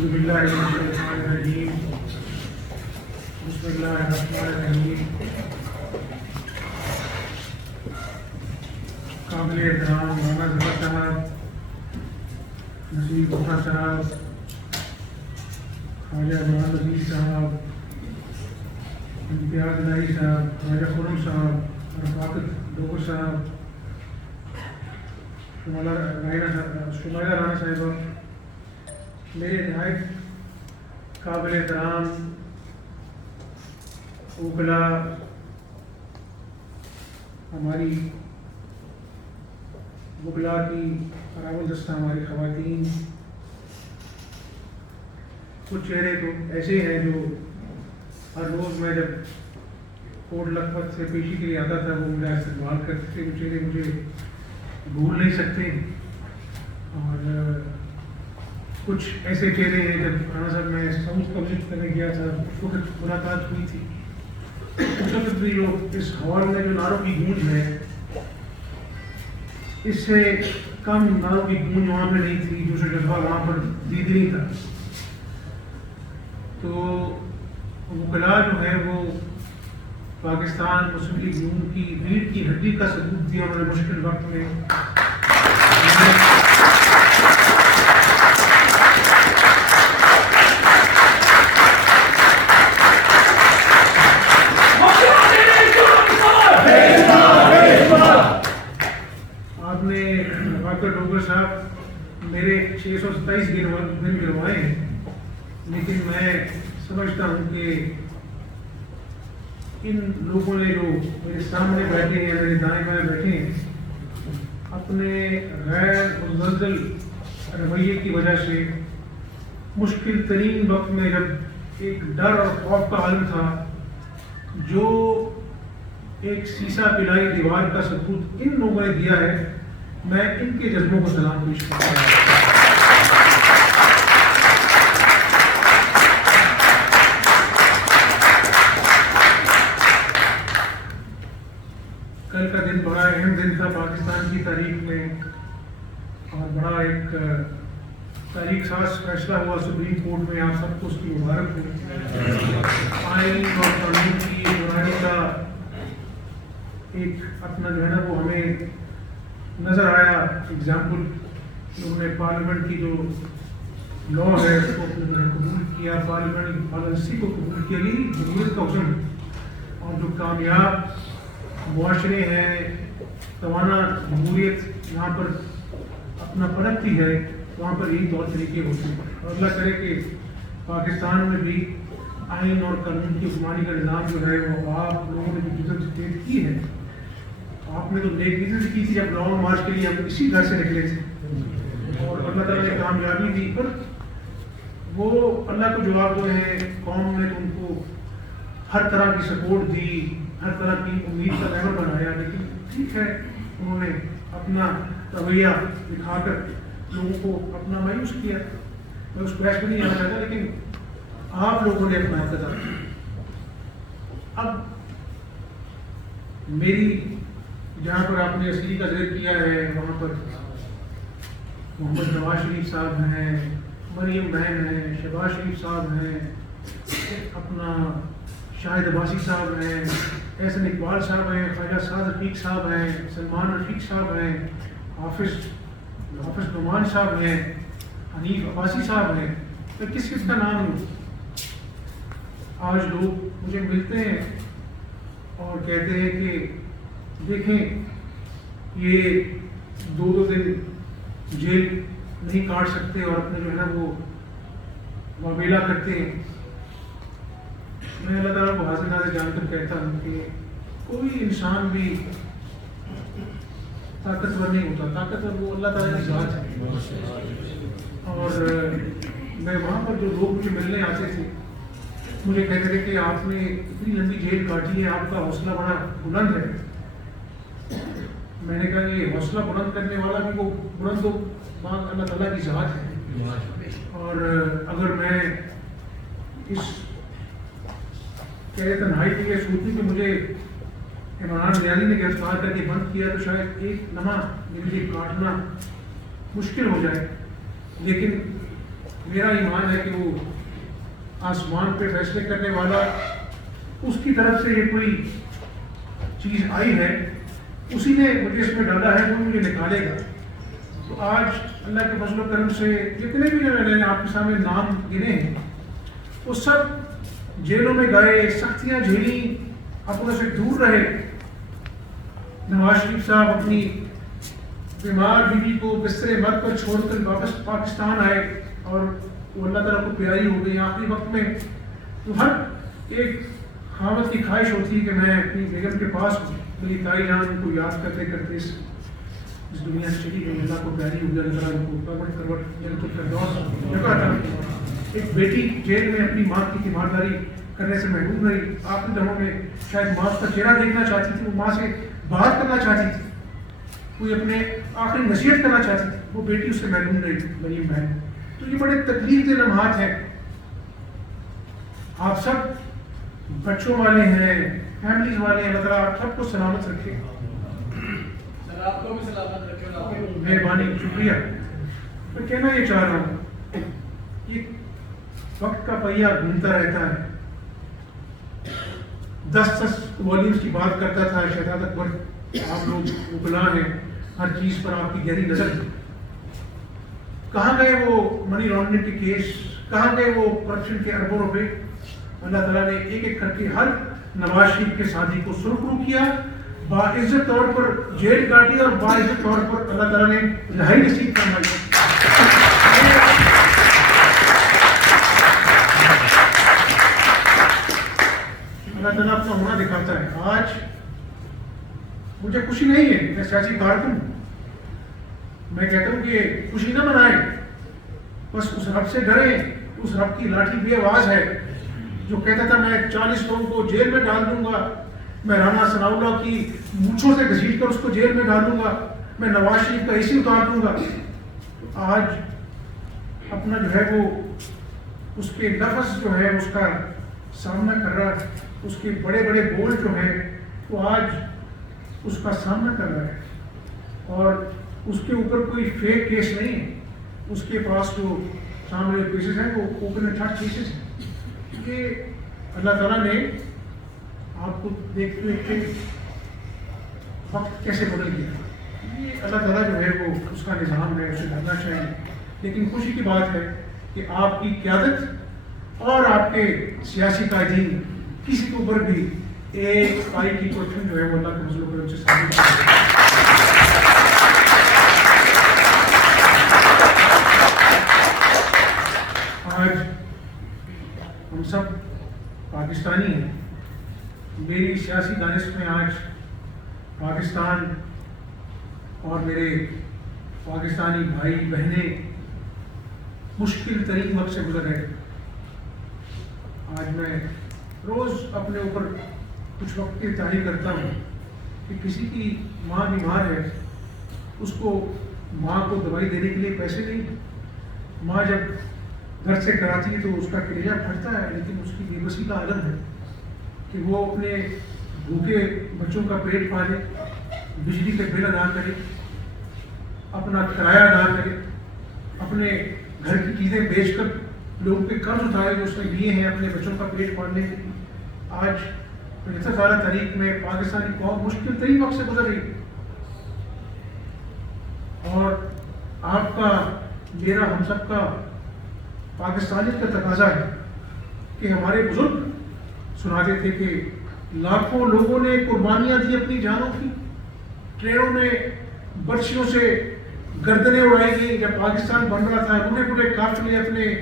أعوذ بالله من الشيطان الرجيم بسم الله الرحمن الرحیم. قابل احترام مولانا ظفر صاحب، نصیر گفتہ صاحب، خواجہ جمال نذیر صاحب، امتیاز الہی صاحب، خواجہ خرم صاحب، رفاقت ڈوگر صاحب، شمائلہ رانا صاحبہ، میرے نہایت قابل احترام وکلاء، ہماری وکلاء کی قرابت دستہ ہماری خواتین، کچھ چہرے تو ایسے ہیں جو ہر روز میں جب کوٹ لکھپت سے پیشی کے لیے آتا تھا وہ میرا استقبال کرتے تھے. وہ چہرے مجھے بھول نہیں سکتے. اور کچھ ایسے چہرے ہیں جب رانا صاحب میں ساؤتھ کا وزٹ کرنے گیا تھا اس وقت ملاقات ہوئی تھی. اس وقت بھی جو اس ہال میں جو نعروں کی گونج ہے اس سے کم نعروں کی گونج وہاں پہ نہیں تھی، جو جذبہ وہاں پر دیدنی تھا. تو وکلاء جو ہے وہ پاکستان مسلم لیگ نون کی ریڑھ کی ہڈی کا ثبوت دیا انہوں نے مشکل وقت میں. آپ نے ڈاکٹر ڈوگر صاحب میرے 627 دن گروائے ہیں، لیکن میں سمجھتا ہوں کہ ان لوگوں نے جو میرے سامنے بیٹھے ہیں، میرے دائیں بائیں بیٹھے ہیں، اپنے غیر مزلزل رویے کی وجہ سے مشکل ترین وقت میں جب ایک ڈر اور خوف کا عالم تھا، جو ایک سیسا پلائی دیوار کا ثبوت ان لوگوں نے دیا ہے، میں ان کے جذبوں کو سلام پیش کرتا ہوں. کل کا دن بڑا اہم دن تھا پاکستان کی تاریخ میں، اور بڑا ایک تاریخ ساز فیصلہ ہوا سپریم کورٹ میں. آپ سب کو اس کی مبارک ہو. آئین اور قانون کی برائے کا ایک اپنا جو ہے نا وہ ہمیں نظر آیا ایگزامپل. انہوں نے پارلیمنٹ کی جو لا ہے اس کو قبول کیا، پارلیمنٹ پالیسی کو قبول کیا. یہی جمہوریت کا حسن. اور جو کامیاب معاشرے ہیں، توانا جمہوریت یہاں پر اپنا پرکھتی ہے، وہاں پر یہی طور طریقے ہوتے ہیں. اور اللہ کرے کہ پاکستان میں بھی آئین اور قانون کی حکمرانی کا نظام جو ہے وہ آپ لوگوں نے جو جدوجہد کی ہے، آپ نے تو نیک نیت کی تھی جب لانگ مارچ کے لیے ہم اسی گھر سے نکلے تھے، اور اللہ تعالیٰ نے کامیابی دی. پر وہ اللہ کو جواب دو ہیں، قوم نے تو ان کو ہر طرح کی سپورٹ دی، ہر طرح کی امید کا لیول بنایا. لیکن ٹھیک ہے، انہوں نے اپنا رویہ دکھا کر لوگوں کو اپنا مایوس کیا. میں اس بحث میں نہیں آنا چاہتا، لیکن آپ لوگوں نے اپنا اقتدار کیا. اب میری جہاں پر آپ نے اصلی کا ذکر کیا ہے وہاں پر محمد نواز شریف صاحب ہیں، مریم بہن ہیں، شہباز شریف صاحب ہیں، اپنا شاہد عباسی صاحب ہیں، احسن اقبال صاحب ہیں، خواجہ سعد رفیق صاحب ہیں، سلمان رفیق صاحب ہیں، حافظ نعمان صاحب ہیں، حنیف عباسی صاحب ہیں. میں کس کا نام لوں؟ آج لوگ مجھے ملتے ہیں اور کہتے ہیں کہ دیکھیں یہ 2 دن جیل نہیں کاٹ سکتے اور اپنے جو ہے نا وہ معاملہ کرتے ہیں. میں اللہ تعالیٰ کو حاضر ناظر جان کر کہتا ہوں کہ کوئی انسان بھی طاقتور نہیں ہوتا. طاقتور وہ اللہ تعالیٰ کی ذات ہے. اور میں وہاں پر جو لوگ مجھے ملنے آتے تھے مجھے کہتے تھے کہ آپ نے اتنی لمبی جیل کاٹی ہے، آپ کا حوصلہ بڑا بلند ہے. میں نے کہا یہ حوصلہ بلند کرنے والا بھی وہ بلند تو بات اللہ تعالیٰ کی ذات ہے. اور اگر میں اس تنہائی کی یہ سوچوں کہ مجھے عمران ریاضی نے گرفتار کر کے بند کیا تو شاید ایک لمحہ میرے لیے کاٹنا مشکل ہو جائے. لیکن میرا ایمان ہے کہ وہ آسمان پہ فیصلے کرنے والا، اس کی طرف سے یہ کوئی چیز آئی ہے، اسی نے مجھے اس میں ڈالا ہے، وہ مجھے نکالے گا۔ تو آج اللہ کے فضل و کرم سے جتنے بھی جو میں نے آپ کے سامنے نام گنے ہیں وہ سب جیلوں میں گئے، سختیاں جھیلی، اپنوں سے دور رہے۔ نواز شریف صاحب اپنی بیمار بیوی کو بستر مرگ پر چھوڑ کر واپس پاکستان آئے اور وہ اللہ تعالیٰ کو پیاری ہو گئی۔ آخری وقت میں تو ہر ایک خاوند کی خواہش ہوتی ہے کہ میں اپنی بیگم کے پاس ہوں، میری تائی جان ان کو یاد کرتے کرتے اس دنیا سے چلی گئی، اللہ کو پیاری ہو گئی، اللہ تعالیٰ کو پروٹ کروٹ جنت الفردوس جگہ عطا کی۔ ایک بیٹی جیل میں اپنی ماں کی تیمارداری کرنے سے محروم رہی، آخری دنوں میں شاید ماں کا چہرہ دیکھنا چاہتی تھی، وہ ماں سے بات کرنا چاہتی تھی، کوئی اپنے آخری نصیحت کرنا چاہتی تھی، وہ بیٹی اس سے محروم رہی، مریم بہن۔ تو یہ بڑے تکلیف دہ لمحات ہیں۔ آپ سب بچوں والے ہیں، فیملیز والے ہیں، اللہ تعالیٰ آپ سب کو سلامت رکھے۔ آپ کو بھی سلامت رکھے۔ مہربانی، شکریہ۔ میں کہنا یہ چاہ رہا ہوں کہ وقت کا پہیہ گھومتا رہتا ہے۔ 10 والیومز کی بات کرتا تھا شہزاد اکبر، آپ لوگ وکلاء ہیں، ہر چیز پر آپ کی گہری نظر تھی۔ کہاں گئے وہ منی لانڈرنگ کے کیس، کہاں گئے وہ کرپشن کے اربوں روپے؟ اللہ تعالیٰ نے ایک ایک کر کے ہر نواز شریف کے ساتھی کو سرخرو کیا، باعزت طور پر جیل کاٹی اور باعزت طور پر اللہ تعالیٰ نے رہائی نصیب فرمائی۔ اللہ تعالیٰ اپنا ہونا دکھاتا ہے۔ آج مجھے خوشی نہیں ہے، میں سیاسی کارکن ہوں، میں کہتا ہوں کہ خوشی نہ منائیں، بس اس رب سے ڈریں، اس رب کی لاٹھی بے آواز ہے جو کہتا تھا میں 40 لوگوں کو جیل میں ڈال دوں گا، میں رانا ثناء اللہ کی مونچھوں سے گھسیٹ کر اس کو جیل میں ڈال دوں گا، میں نواز شریف کا اے سی اتار دوں گا۔ آج اپنا جو ہے وہ اس کے لفظ جو ہے اس کا سامنا کر رہا ہے، اس کے بڑے بڑے بول جو ہیں وہ آج اس کا سامنا کر رہا ہے، اور اس کے اوپر کوئی فیک کیس نہیں ہے، اس کے پاس جو سامنے کیسز ہیں وہ اوپن اینڈ شٹ کیسز ہیں، کیونکہ اللہ تعالیٰ نے آپ کو دیکھتے دیکھتے وقت کیسے بدل گیا۔ یہ اللہ تعالیٰ جو ہے وہ اس کا نظام ہے، اسے ڈرنا چاہیے۔ لیکن خوشی کی بات ہے کہ آپ کی قیادت اور آپ کے سیاسی قائدین کسی کے اوپر بھی ایک پائی کی کرپشن جو ہے وہ اللہ کے فضل و کرم سے ثابت ہے۔ آج ہم سب پاکستانی ہیں، میری سیاسی دانش میں آج پاکستان اور میرے پاکستانی بھائی بہنیں مشکل ترین وقت سے گزر رہے۔ آج میں روز اپنے اوپر کچھ وقت کی تاریخ کرتا ہوں کہ کسی کی ماں بیمار ہے، اس کو ماں کو دوائی دینے کے لیے پیسے نہیں، ماں جب گھر سے کراتی ہے تو اس کا کلیجہ پھٹتا ہے، لیکن اس کی بے بسی کا عالم ہے کہ وہ اپنے بھوکے بچوں کا پیٹ پالے، بجلی کے بل ادا کرے، اپنا کرایہ ادا کرے، اپنے گھر کی چیزیں بیچ کر لوگوں کے قرض اٹھائے جو اس نے لیے ہیں اپنے بچوں کا پیٹ پالنے کے لیے۔ آج 75 سالہ تاریخ میں پاکستانی قوم مشکل ترین وقت سے گزر رہی ہے، اور آپ کا میرا ہم سب کا پاکستانیت کا تقاضا ہے کہ ہمارے بزرگ سناتے تھے کہ لاکھوں لوگوں نے قربانیاں دی اپنی جانوں کی، ٹرینوں میں برچھیوں سے گردنیں اڑائی گئی جب پاکستان بن رہا تھا، بڑے بڑے قافلے اپنے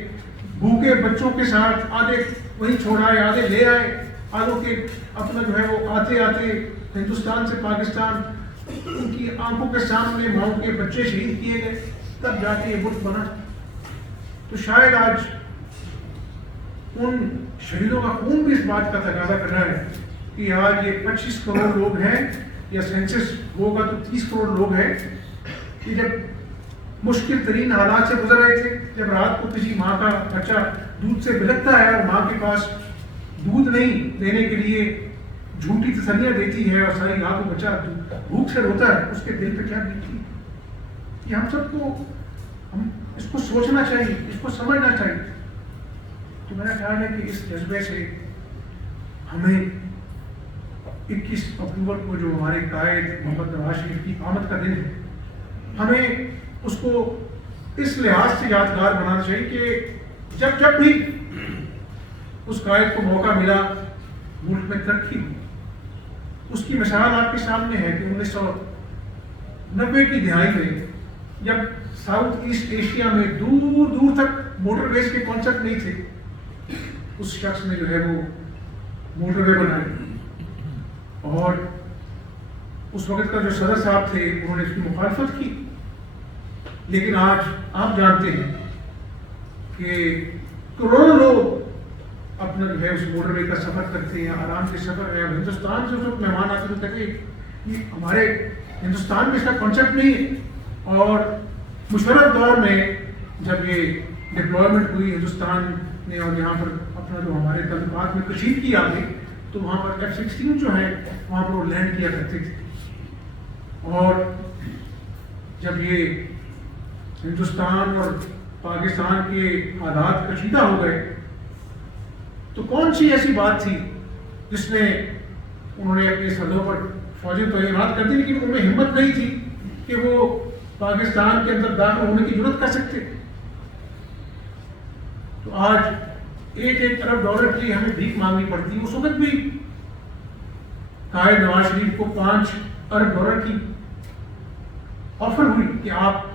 بھوکے بچوں کے ساتھ آدھے وہیں چھوڑائے، آدھے لے آئے، آدھوں کے اپنا جو ہے وہ آتے آتے ہندوستان سے پاکستان ان کی آنکھوں کے سامنے ماؤں کے بچے شہید کیے گئے، تب جا کے یہ ملک بنا۔ تو شاید آج ان شہیدوں کا خون بھی اس بات کا تقاضا کر رہا ہے کہ آج یہ 25 کروڑ لوگ ہیں، یا سینسس ہوگا تو 30 کروڑ لوگ ہیں، کہ جب مشکل ترین حالات سے گزر رہے تھے، جب رات کو کسی ماں کا بچہ دودھ سے بلکتا ہے اور ماں کے پاس دودھ نہیں دینے کے لیے جھوٹی تسلیاں دیتی ہے اور ساری رات کو بچہ بھوک سے روتا ہے، اس کے دل پہ کیا بیتتی ہے؟ یہ ہم سب کو ہم اس کو سوچنا چاہیے، اس کو سمجھنا چاہیے. تو میرا خیال ہے کہ اس جذبے سے ہمیں 21 اکتوبر کو جو ہمارے قائد محمد نواز شریف کی آمد کا دن ہے، ہمیں اس کو اس لحاظ سے یادگار بنانا چاہیے کہ جب بھی اس قائد کو موقع ملا ملک میں ترقی ہوئی. اس کی مثال آپ کے سامنے ہے کہ 1990 کی دہائی میں جب ساؤتھ ایسٹ ایشیا میں دور دور تک موٹر ویز کے کانسیپٹ نہیں تھے، اس شخص نے جو ہے وہ موٹر وے بنائی. اور اس وقت کا جو صدر صاحب تھے انہوں نے اس کی مخالفت کی. لیکن آج آپ جانتے ہیں کہ کروڑوں لوگ اپنا جو ہے اس موٹر وے کا سفر کرتے ہیں، آرام سے سفر ہے. ہندوستان سے جو مہمان آتے ہیں کہتے ہیں کہ ہمارے ہندوستان میں اس کا کانسیپٹ نہیں ہے. اور مشرف دور میں جب یہ ڈپلائمنٹ ہوئی ہندوستان نے اور یہاں پر اپنا جو ہمارے تعلقات میں کشیدگی آ گئی تو وہاں پر F-16 جو ہے وہاں پر وہ لینڈ کیا کرتے تھے. اور جب یہ ہندوستان اور پاکستان کے حالات کشیدہ ہو گئے تو کون سی ایسی بات تھی جس نے انہوں نے اپنے سرحدوں پر فوجی تعینات کر دی، لیکن ان میں ہمت نہیں تھی کہ وہ پاکستان کے اندر داخل ہونے کی ضرورت کر سکتے. تو آج 1 ارب ڈالر کی ہمیں بھیک مانگنی پڑتی. اس وقت بھی قائد نواز شریف کو 5 ارب ڈالر کی آفر ہوئی کہ آپ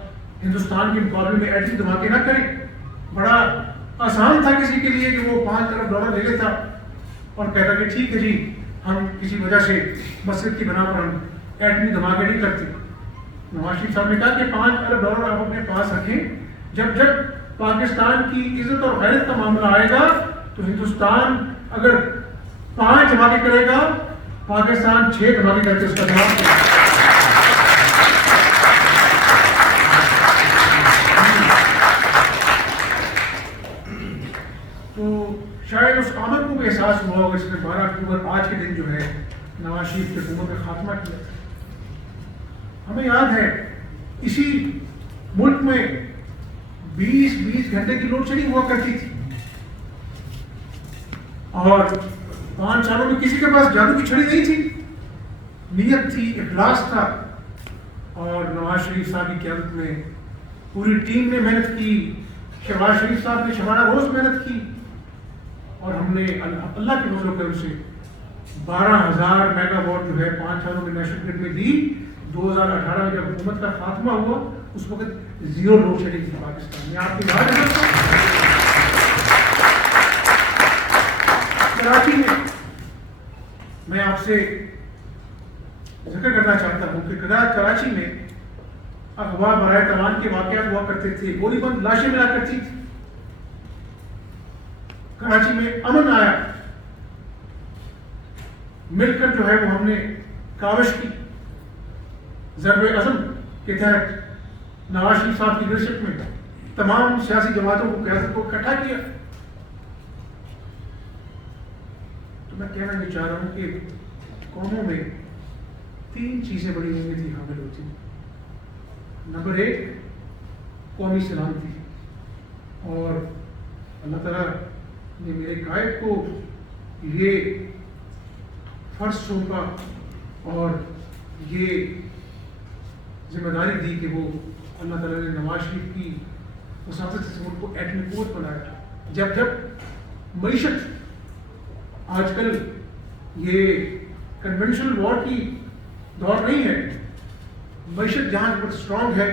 ہندوستان کے مقابلے میں ایٹمی دھماکے نہ کریں. بڑا آسان تھا کسی کے لیے کہ وہ 5 ارب ڈالر لے لیتا اور کہتا کہ ٹھیک ہے جی ہم کسی وجہ سے مسجد کی بنا پر ہم ایٹمی دھماکے نہیں کرتے. نواز شریف صاحب نے کہا کہ 5 ارب ڈالر آپ اپنے پاس رکھیں، جب پاکستان کی عزت اور غیرت کا معاملہ آئے گا تو ہندوستان اگر 5 دھماکے کرے گا، پاکستان 6 دھماکے کر کے اس کا جواب دے گا. تو شاید اس آمد کو بھی احساس ہوا ہوگا جس نے 12 اکتوبر آج کے دن جو ہے نواز شریف کی حکومت کا خاتمہ کیا تھا. ہمیں یاد ہے اسی ملک میں 20 گھنٹے کی لوڈ شیڈنگ ہوا کرتی تھی اور 5 سالوں میں کسی کے پاس جادو کی چھڑی نہیں تھی. نیت تھی، اخلاص تھا. اور نواز شریف صاحب کی قیادت میں پوری ٹیم نے محنت کی. شہباز شریف صاحب نے شبانہ روز محنت کی اور ہم نے اللہ کے فضل و کرم سے 12,000 میگا واٹ جو ہے 5 سالوں میں نیشنل گرڈ میں دی. 2018 میں جب حکومت کا خاتمہ ہوا اس وقت 0 لوڈ شیڈنگ تھی پاکستان میں. آپ کی بات ہے کراچی میں آپ سے ذکر کرنا چاہتا ہوں کہ کراچی میں اغوا برائے تاوان کے واقعات ہوا کرتے تھے، گولی بند لاشیں ملا کرتی تھی. کراچی میں امن آیا، مل کر جو ہے وہ ہم نے کاوش کی. ضرب عزم کے تحت نواز شریف صاحب کی لیڈرشپ میں تمام سیاسی جماعتوں کو قیادت کو اکٹھا کیا. تو میں کہنا یہ چاہ رہا ہوں کہ قوموں میں 3 چیزیں بڑی اہمیت حامل ہوتی ہیں. نمبر 1 قومی سلامتی، اور اللہ تعالیٰ نے میرے قائد کو یہ فرض سونپا اور یہ ذمہ داری دی کہ وہ اللہ تعالیٰ نے نواز شریف کی وساطت سے ملک کو ایٹمی قوت بنایا. جب معیشت آج کل یہ کنونشنل وار کی دور نہیں ہے، معیشت جہاں پر اسٹرانگ ہے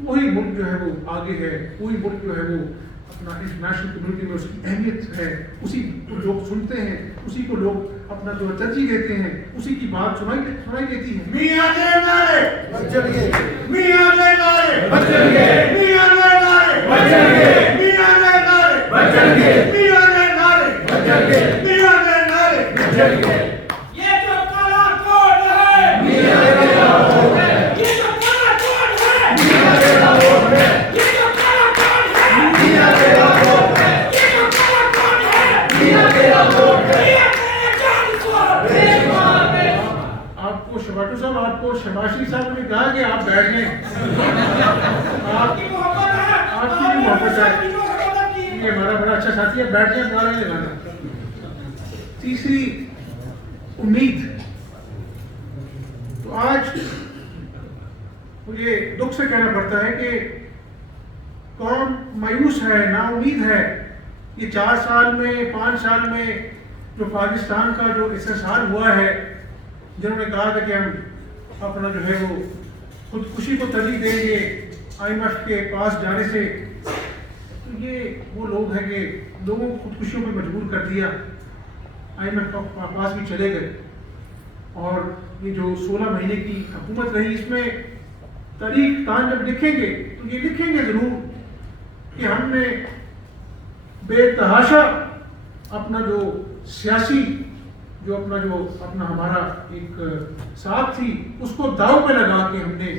وہی ملک جو ہے وہ آگے ہے، وہی ملک جو ہے وہ اپنا انٹرنیشنل کمیونٹی میں اس کی اہمیت ہے، اسی کو لوگ سنتے ہیں، اسی کو لوگ اپنا جو ترجیح دیتے ہیں، اسی کی بات سنائی دیتی ہے. میاں دے نعرے بچڑیے، میاں دے نعرے بچڑیے، میاں دے نعرے بچڑیے، میاں دے نعرے بچڑیے، میاں دے نعرے بچڑیے، میاں دے نعرے. بچڑیے. یہ جو کالا کوٹ ہے، میاں تیرا ووٹ ہے، یہ جو کالا کوٹ ہے، میاں تیرا ووٹ ہے، یہ جو کالا کوٹ ہے، میاں تیرا ووٹ ہے، یہ جو کالا کوٹ ہے، میاں تیرا ووٹ ہے. یہ تیرے جان کو آپ کو شباٹو صاحب، آپ کو شہباز شریف صاحب نے کہا کہ آپ بیٹھ گئے. آپ کی محبت ہے، آپ کی محبت ہے, یہ ہمارا بڑا اچھا ساتھی ہے, بیٹھ جائیں گانا نہیں لگانا. تیسری امید. تو آج مجھے دکھ سے کہنا پڑتا ہے کہ قوم مایوس ہے, نا امید ہے. یہ 4 سال میں 5 سال میں جو پاکستان کا جو استحصال ہوا ہے, جنہوں نے کہا تھا کہ ہم اپنا جو ہے وہ خودکشی کو ترجیح دیں گے IMF کے پاس جانے سے, تو یہ وہ لوگ ہیں کہ لوگوں کو خودکشیوں پہ مجبور کر دیا. IMF کے پاس بھی چلے گئے, اور یہ جو 16 مہینے کی حکومت رہی, اس میں تاریخ کان جب لکھیں گے تو یہ لکھیں گے ضرور کہ ہم نے بے تحاشا اپنا جو سیاسی جو اپنا ہمارا ایک ساتھ تھی اس کو داؤ پہ لگا کے ہم نے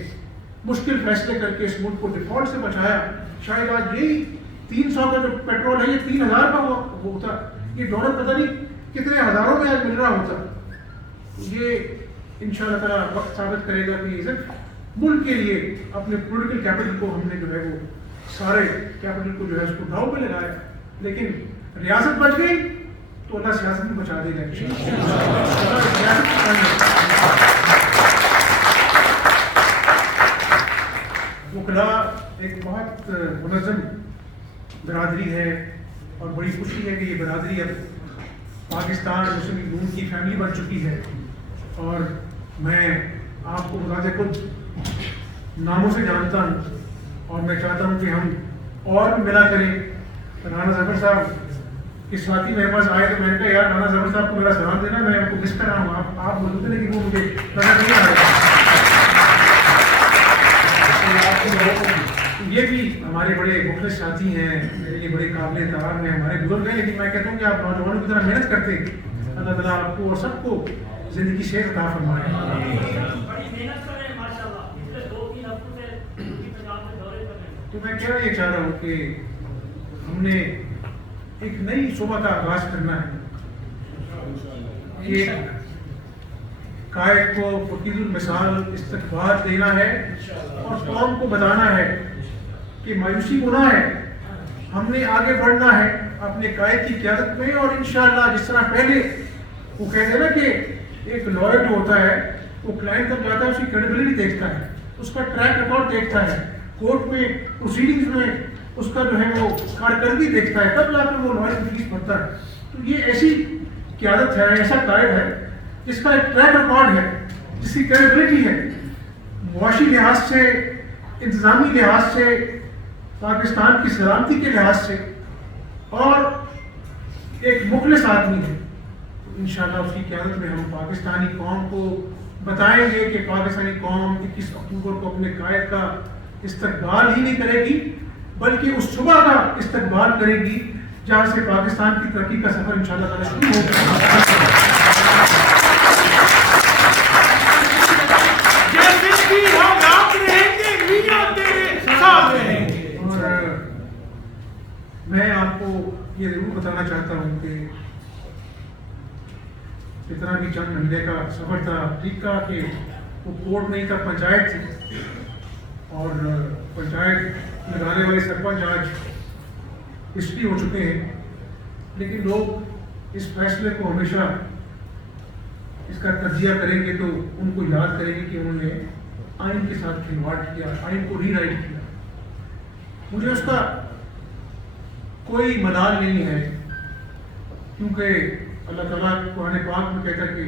مشکل فیصلے کر کے اس ملک کو ڈیفالٹ سے بچایا. شاید آج یہی 300 کا جو پیٹرول ہے یہ 3000 کا ہوتا, یہ ڈالر پتہ نہیں کتنے ہزاروں میں آج مل رہا ہوتا. یہ انشاءاللہ تعالیٰ وقت ثابت کرے گا کہ صرف ملک کے لیے اپنے پولیٹیکل کیپٹل کو ہم نے جو ہے وہ سارے کیپٹل کو جو ہے اس کو داؤ پہ لگایا. لیکن ریاست بچ گئی تو اللہ سیاست میں بچا دے گا. وکلاء ایک بہت منظم برادری ہے, اور بڑی خوشی ہے کہ یہ برادری اب پاکستان مسلم لیگ کی فیملی بن چکی ہے. اور میں آپ کو بذات خود ناموں سے جانتا ہوں, اور میں چاہتا ہوں کہ ہم اور بھی ملا کریں. رانا ظفر صاحب کے ساتھی میرے پاس آئے تو میں نے کہا یار رانا ظفر صاحب کو میرا سلام دینا, میں آپ کو مس کر رہا ہوں. آپ بولتے تھے لیکن وہ مجھے نظر نہیں آ رہا. یہ بھی ہمارے بڑے مخلص ساتھی ہیں, میرے لیے بڑے قابل احترام ہیں, ہمارے بزرگ ہیں. لیکن میں کہتا ہوں کہ آپ نوجوانوں کی طرح محنت کرتے, اللہ تعالیٰ آپ کو اور سب کو زندگی صحت عطا فرمائے. تو میں کیا یہ چاہ رہا ہوں کہ ہم نے ایک نئی صبح کا آغاز کرنا ہے. ایک قائد کو فقیر المثال استقبال دینا ہے اور قوم کو بتانا ہے کہ مایوسی گناہ ہے, ہم نے آگے بڑھنا ہے اپنے قائد کی قیادت میں. اور انشاءاللہ جس طرح پہلے وہ کہتے ہیں نا کہ ایک لائر جو ہوتا ہے وہ کلائنٹ تک جاتا ہے, اس کی کریڈیبلٹی دیکھتا ہے, اس کا ٹریک ریکارڈ دیکھتا ہے, کورٹ میں پروسیڈنگز میں اس کا جو ہے وہ کارکردگی دیکھتا ہے, تب جا کر وہ لائر کی فیس بھرتا ہے. تو یہ ایسی قیادت ہے, ایسا قائد ہے جس کا ایک ٹریک ریکارڈ ہے, جس کی کریڈیبلٹی ہے معاشی لحاظ سے, انتظامی لحاظ سے, پاکستان کی سلامتی کے لحاظ سے, اور ایک مخلص آدمی ہے. تو انشاءاللہ اس کی قیادت میں ہم پاکستانی قوم کو بتائیں گے کہ پاکستانی قوم 21 اکتوبر کو اپنے قائد کا استقبال ہی نہیں کرے گی بلکہ اس صبح کا استقبال کرے گی جہاں سے پاکستان کی ترقی کا سفر انشاءاللہ تعالیٰ شروع ہوگا. اور میں آپ کو یہ ضرور بتانا چاہتا ہوں کہ جتنا بھی چند مہینے کا سفر تھا, ٹھیک تھا کہ وہ کورٹ نہیں تھا, پنچایت تھی, اور پنچایت لگانے والے سرپنچ آج ہسٹری ہو چکے ہیں. لیکن لوگ اس فیصلے کو ہمیشہ اس کا تجزیہ کریں گے تو ان کو یاد کریں گے کہ انہوں نے آئین کے ساتھ کھلواڑ کیا, آئین کو ری رائٹ کیا. مجھے اس کا کوئی ملال نہیں ہے, کیونکہ اللہ تعالیٰ قرآن پاک میں کہتا ہے کہ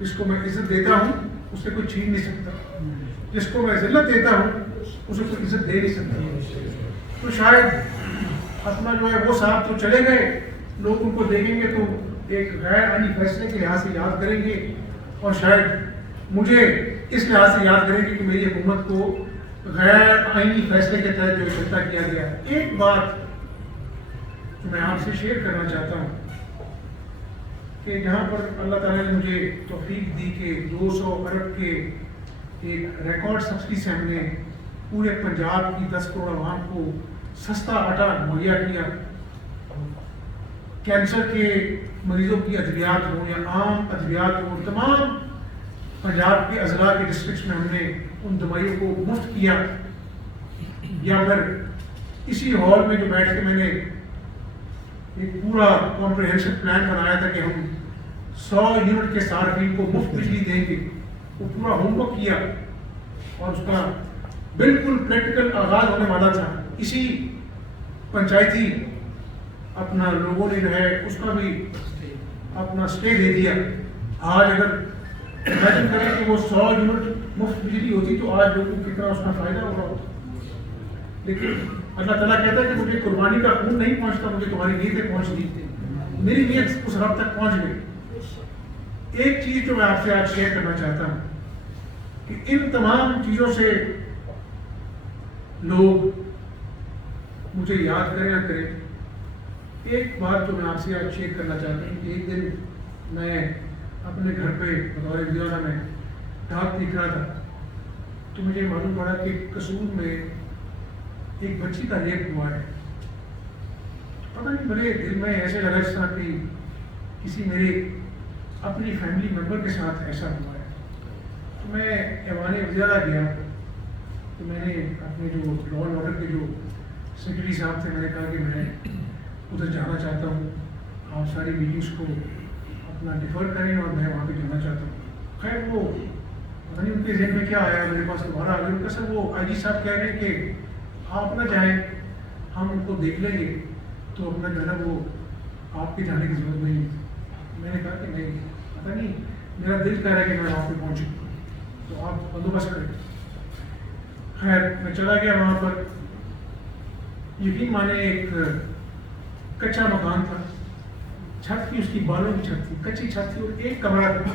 جس کو میں عزت دیتا ہوں اسے کوئی چھین نہیں سکتا, جس کو میں ذلت دیتا ہوں اسے کوئی عزت دے نہیں سکتا. تو شاید اپنا جو ہے وہ صاحب تو چلے گئے, لوگ ان کو دیکھیں گے تو ایک غیر آئینی فیصلے کے لحاظ سے یاد کریں گے, اور شاید مجھے اس لحاظ سے یاد کریں گے کہ میری حکومت کو غیر آئینی فیصلے کے تحت جو اکٹھا کیا گیا ہے. ایک بات جو میں آپ سے شیئر کرنا چاہتا ہوں کہ جہاں پر اللہ تعالیٰ نے مجھے توفیق دی کہ 200 ارب کے ایک ریکارڈ سبسڈی سے ہم نے پورے پنجاب کی 10 کروڑ عوام کو سستا آٹا مہیا کیا. کینسر کے مریضوں کی ادویات ہوں یا عام ادویات ہوں, تمام پنجاب کے اضلاع کے ڈسٹرکٹس میں ہم نے ان دوائیوں کو مفت کیا. یا پھر اسی ہال میں جو بیٹھ کے میں نے ایک پورا کمپریہنسو پلان بنایا تھا کہ ہم 100 یونٹ کے صارفین کو مفت بجلی دیں گے، وہ پورا ہوم ورک کیا اور اس کا بالکل پریکٹیکل آغاز ہونے والا تھا. اسی پنچایتی اپنا لوگوں نے جو ہے اس کا بھی اپنا اسٹے دے دیا. آج اگر امیجن کریں کہ وہ 100 یونٹ مفت بجلی ہوتی تو آج لوگوں کو کتنا اس کا فائدہ ہو رہا ہوتا. لیکن اللہ تعالیٰ کہتا ہے کہ مجھے قربانی کا خون نہیں پہنچتا، مجھے تمہاری نیتیں پہنچ دی. میری نیت اس رب تک پہنچ گئی. ایک چیز جو میں آپ سے آج شیئر کرنا چاہتا ہوں کہ ان تمام چیزوں سے لوگ مجھے یاد کریں نہ کریں، ایک بات جو میں آپ سے آج شیئر کرنا چاہتا ہوں کہ ایک دن میں اپنے گھر پہ بطور وزارہ میں ڈاک دیکھ رہا تھا تو مجھے معلوم پڑا کہ قصور میں ایک بچی کا ریپ ہوا ہے. پتہ نہیں میرے دل میں ایسے لگا اس طرح کہ کسی میرے اپنی فیملی ممبر کے ساتھ ایسا ہوا ہے. تو میں ایوان وزارہ گیا تو میں نے اپنے جو لا اینڈ آرڈر کے جو سیکرٹری صاحب تھے میں نے کہا کہ میں ادھر جانا چاہتا ہوں، آپ ساری میٹنگس کو اپنا ڈیفر کریں اور میں وہاں پہ جانا چاہتا ہوں. خیر وہ پتہ نہیں ان کے ذہن میں کیا آیا، میرے پاس دوبارہ آ گیا. ان کا سر وہ آئی جی صاحب کہہ رہے ہیں کہ آپ نہ جائیں، ہم ان کو دیکھ لیں گے تو اپنا جو ہے نا وہ آپ کے جانے کی ضرورت نہیں. میں نے کہا کہ نہیں، پتہ نہیں میرا دل کہہ رہا ہے کہ میں وہاں پہ پہنچوں تو آپ بندوبست کریں. خیر میں چلا گیا وہاں پر. یقین مانے ایک کچا مکان تھا، چھت تھی اس کی بالوں کی چھت تھی، کچی چھت تھی اور ایک کمرہ تھا.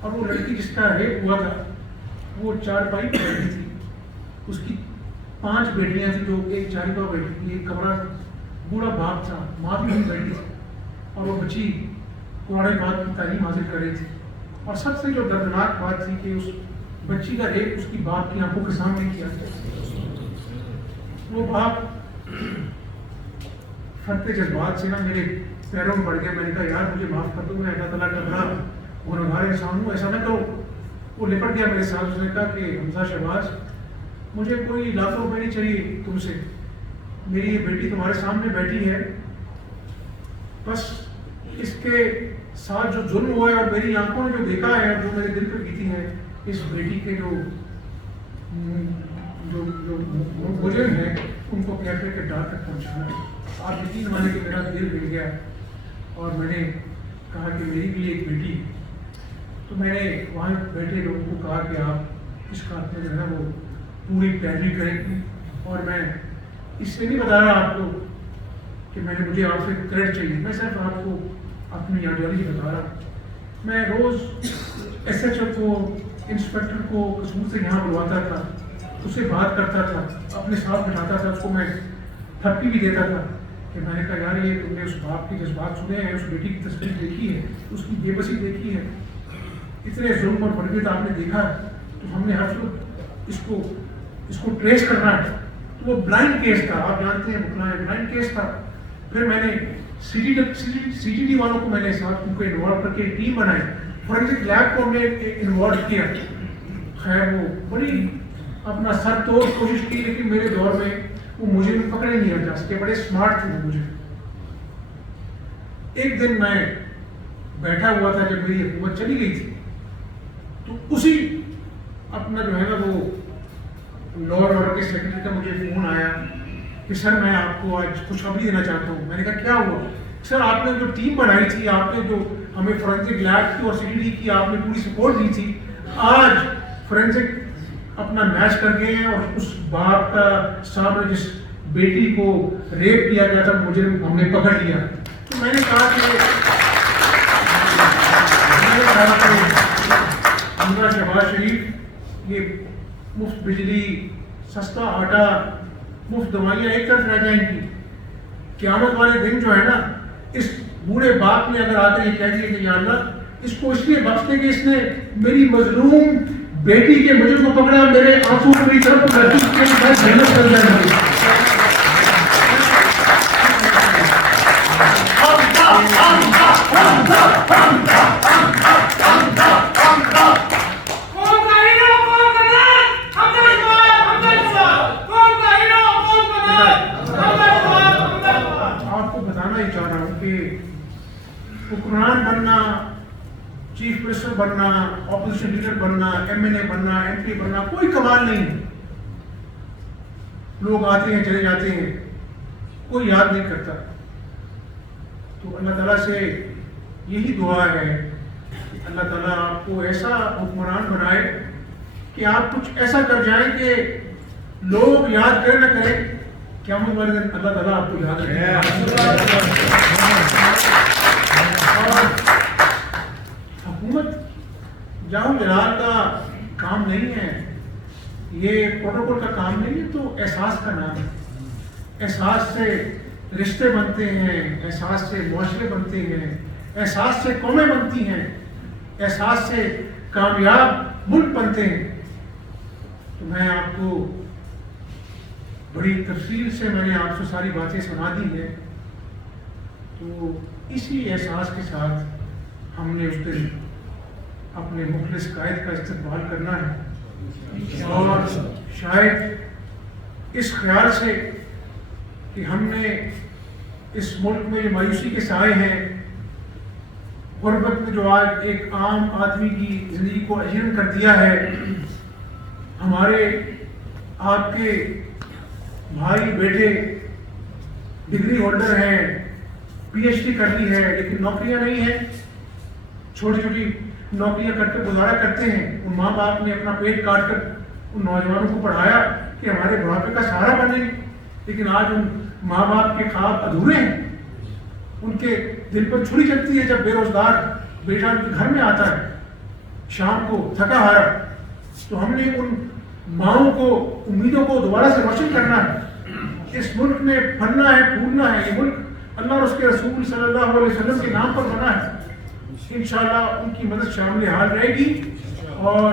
اور وہ لڑکی جس کا ریپ ہوا تھا وہ 4 پائی بیٹھی تھی. اس کی 5 بیٹیاں تھیں جو ایک چاری پر بیٹھی تھی، ایک کمرہ تھا. بوڑھا باپ تھا، ماں بھی بیٹھی تھی اور وہ بچی قرآن پاک کی تعلیم حاصل کر رہی تھی. اور سب سے جو دردناک بات تھی کہ اس بچی کا ریپ اس کی باپ کی آنکھوں کے سامنے کیا. وہ باپ فرتے جذبات سے نا میرے پیروں میں پڑ گیا. میں نے کہا یار مجھے معاف کر دو، میں اللہ تعالیٰ کا بڑا گنہگار انسان ہوں، ایسا نہ کرو. وہ لپٹ گیا میرے ساتھ. اس نے کہا کہ حمزہ شہباز مجھے کوئی لاکھوں روپے نہیں چاہیے تم سے، میری یہ بیٹی تمہارے سامنے بیٹھی ہے، بس اس کے ساتھ جو ظلم ہوا ہے اور میری آنکھوں نے جو دیکھا ہے جو میرے دل پہ بیتی ہے، اس بیٹی کے جو مجرم ہیں ان کو کیفے کے ڈار تک پہنچانا ہے. آپ یقین مانے کہ میرا دل مل گیا اور میں نے کہا کہ میری بھی ایک بیٹی ہے. تو میں نے وہاں بیٹھے لوگوں کو کہا کہ آپ اس کا جو ہے نا وہ پوری پیروی کریں. اور میں اس سے نہیں بتا رہا آپ کو کہ مجھے آپ سے کریڈٹ چاہیے، میں صرف آپ کو اپنی آئیڈیالوجی بتا رہا ہوں. میں روز ایس ایچ او کو، انسپیکٹر کو قصور سے یہاں بلواتا تھا، اس سے بات کرتا تھا، اپنے ساتھ بٹھاتا تھا، اس کو میں تھپکی بھی دیتا تھا کہ میں نے کہا یار یہ تم نے اس باپ کے جذبات سنے ہیں، اس بیٹی کی تصویر دیکھی ہے، اس کی بے بسی دیکھی ہے، اتنے ظلم اور برکت آپ نے دیکھا ہے، تو ہم نے ہر وقت اس کو ٹریس کرنا ہے. تو وہ بلائنڈ کیس تھا، آپ جانتے ہیں بلائنڈ کیس تھا. پھر میں نے سی ٹی ڈی والوں کو میں نے ساتھ ان کو انوالو کر کے ایک ٹیم بنائی، فورینسک لیب کو ہم نے انوالو کیا. خیر وہ بڑی اپنا سر توڑ کوشش کی لیکن میرے دور میں وہ مجھے پکڑے نہیں جا سکے. بڑے اسمارٹ تھے وہ مجھے. ایک دن میں بیٹھا ہوا تھا جب میری حکومت چلی گئی تھی تو اسی اپنا جو ہے نا وہ لا اینڈ آرڈر کے سیکرٹری کا مجھے فون آیا کہ سر میں آپ کو آج خوشخبری دینا چاہتا ہوں. میں نے کہا کیا ہوا؟ سر آپ نے جو ٹیم بنائی تھی، آپ نے جو ہمیں فورینسک لیب کی اور سی ٹی ڈی کی آپ نے پوری سپورٹ دی تھی، آج فورینسک اپنا میچ کر گئے ہیں اور اس باپ کا سامنے جس بیٹی کو ریپ کیا گیا تھا مجھے ہم نے پکڑ لیا. تو میں نے کہا کہ حمزہ شہباز شریف یہ مفت بجلی، سستا آٹا، مفت دوائیاں ایک طرف رہ جائیں گی. قیامت والے دن جو ہے نا اس بوڑھے باپ نے اگر آ کر یہ کہہ دیا کہ یا اللہ اس کو اس لیے بخش دے کہ اس نے میری مظلوم بیٹی کے مجرم کو پکڑا، میرے آنسو میری طرف جنت کر جائے. بتانا ہی چاہ رہا ہوں کہ حکمران بننا، چیف منسٹر بننا، اپوزیشن لیڈر بننا، ایم این اے بننا، ایم پی بننا کوئی کمال نہیں ہے. لوگ آتے ہیں چلے جاتے ہیں، کوئی یاد نہیں کرتا. تو اللہ تعالیٰ سے یہی دعا ہے کہ اللہ تعالیٰ آپ کو ایسا حکمران بنائے کہ آپ کچھ ایسا کر جائیں کہ لوگ یاد کرے نہ کریں، قیامت والے دن اللہ تعالیٰ آپ کو یاد رکھے. اور حکومت جاؤ جلال کا کام نہیں ہے، یہ پروٹوکول کا کام نہیں ہے، تو احساس کا نام ہے. احساس سے رشتے بنتے ہیں، احساس سے معاشرے بنتے ہیں، احساس سے قومیں بنتی ہیں، احساس سے کامیاب ملک بنتے ہیں. تو میں آپ کو بڑی تفصیل سے میں نے آپ سے ساری باتیں سنا دی ہیں. تو اسی احساس کے ساتھ ہم نے اس دن اپنے مخلص قائد کا استقبال کرنا ہے، اور شاید اس خیال سے کہ ہم نے اس ملک میں مایوسی کے سائے ہیں، غربت میں جو آج ایک عام آدمی کی زندگی کو اجیرن کر دیا ہے. ہمارے آپ کے بھائی بیٹے ڈگری ہولڈر ہیں، پی ایچ ڈی کر لی ہے، لیکن نوکریاں نہیں ہیں، چھوٹی چھوٹی نوکریاں کر کے گزارا کرتے ہیں. ان ماں باپ نے اپنا پیٹ کاٹ کر ان نوجوانوں کو پڑھایا کہ ہمارے بڑھاپے کا سہارا بنیں، لیکن آج ان ماں باپ کے خواب ادھورے ہیں. ان کے دل پر چھری چلتی ہے جب بے روزگار بیٹا ان کے گھر میں آتا ہے شام کو تھکا ہارا. تو ہم نے ان ماؤں کو، امیدوں کو دوبارہ سے روشن کرنا ہے. اس ملک میں پھلنا ہے، پھولنا ہے. یہ ملک اللہ اور اس کے رسول صلی اللہ علیہ وسلم کے نام پر بنا ہے. انشاءاللہ ان کی مدد شامل حال رہے گی، اور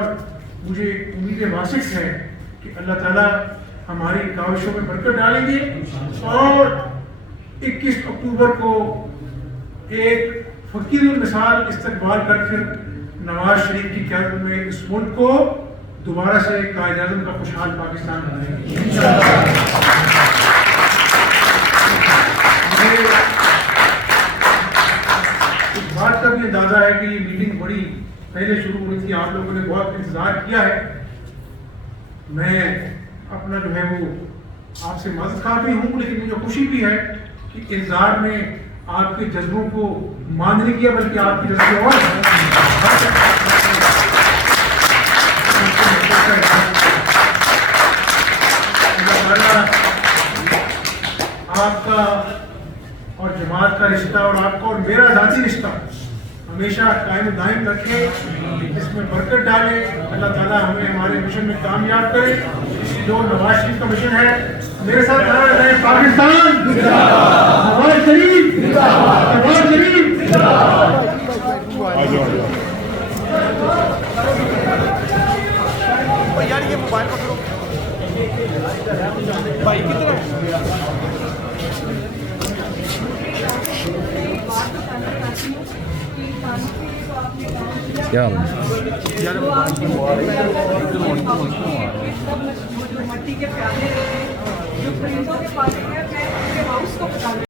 مجھے امید واثق ہے کہ اللہ تعالیٰ ہماری کاوشوں میں برکت ڈالیں گے. اور 21 اکتوبر کو ایک فقیر المثال استقبال کر کے نواز شریف کی قیادت میں اس ملک کو دوبارہ سے قائد اعظم کا خوشحال پاکستان بنائیں گے. مجھے اس بات کا بھی اندازہ ہے کہ یہ میٹنگ بڑی پہلے شروع ہوئی تھی، آپ لوگوں نے بہت انتظار کیا ہے. میں اپنا جو ہے وہ آپ سے معذرت خواہ بھی ہوں، لیکن مجھے خوشی بھی ہے کہ انتظار میں آپ کے جذبوں کو مان نہیں کیا، بلکہ آپ کے جذبے اور آپ کا اور جماعت کا رشتہ اور آپ کا اور میرا ذاتی رشتہ ہمیشہ قائم دائم رکھے، اس میں برکت ڈالے. اللہ تعالیٰ ہمیں ہمارے مشن میں کامیاب کرے. جو نواز شریف کا مشن ہے، میرے ساتھ نعرہ رہے پاکستان نواز شریف، نواز شریف. یار یہ موبائل پکڑو بھائی کی طرف. کیا مٹی کے پیالے جو پرندوں کے پالے ہیں، میں ان کے ہاؤس کو بتا